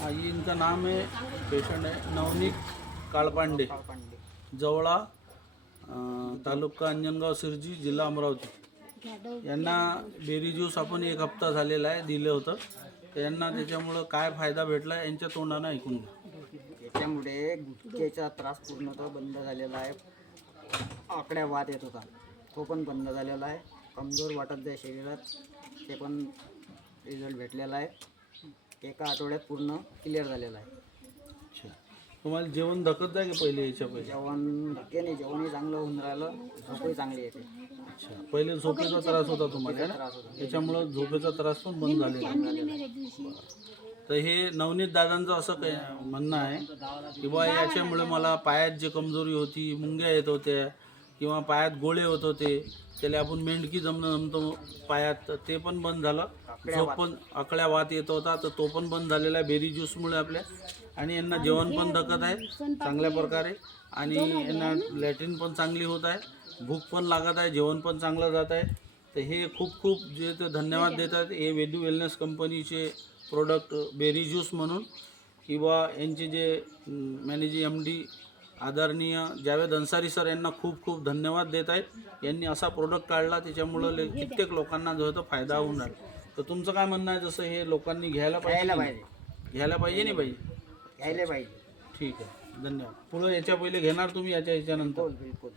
हाँ, ये इनका नाम है, पेशेंट है नवनीत काळपांडे, जवळा तालुका अंजनगाव सिरजी, जिल्हा अमरावती. यांना बेरी ज्यूस आपण 1 हप्ता झालेला आहे दिलं होतं. तर यांना त्याच्यामुळं काय फायदा भेटला यांच्या तोंडानं ऐकून घ्या. याच्यामुळे गुटख्याचा त्रास पूर्णतः बंद झालेला आहे. आकड्या वाद येत होता तो पण बंद झालेला आहे. कमजोर वाटत जाय शरीरात ते पण रिझल्ट भेटलेला आहे. एका आठवड्यात पूर्ण क्लिअर झालेला आहे. अच्छा, तुम्हाला जेवण धकत जाय की पहिले याच्या पहिले? जेवण धक्के नाही, जेवणही चांगलं होऊन राहिलं, झोपही चांगली येते. अच्छा, पहिले झोपेचा त्रास होता तुम्हाला ना? त्रास होता त्याच्यामुळं झोपेचा त्रास पण बंद झालेला आहे. तर हे नवनीत दादांचं असं काही म्हणणं आहे की बा याच्यामुळे मला पायात जे कमजोरी होती, मुंग्या येत होत्या किंवा पायात गोळे होत होते, त्याला आपण मेंढकी जमतो पायात, तर ते पण बंद झालं. झोप पण आकड्या वात येत होता तर तो पण बंद झालेला आहे बेरी ज्यूसमुळे आपल्या. आणि यांना जेवण पण धकत आहे चांगल्या प्रकारे आणि यांना लॅट्रिन पण चांगली होत आहे, भूक पण लागत आहे, जेवण पण चांगलं जात आहे. तर हे खूप खूप जे ते धन्यवाद देतात हे वेदू वेलनेस कंपनीचे प्रोडक्ट बेरी ज्यूस म्हणून, किंवा यांचे जे मॅनेजिंग MD आदरणीय जावेद अन्सारी सर यांना खूप खूप धन्यवाद देत आहेत. यांनी असा प्रोडक्ट काढला त्याच्यामुळं कित्येक लोकांना जो होता फायदा होऊन राहिला. तर तुमचं काय म्हणणं आहे, जसं हे लोकांनी घ्यायला पाहिजे नाही पाहिजे? घ्यायला पाहिजे. ठीक आहे, धन्यवाद. पुढं याच्या पहिले घेणार तुम्ही याच्या ह्याच्यानंतर? बिलकुल.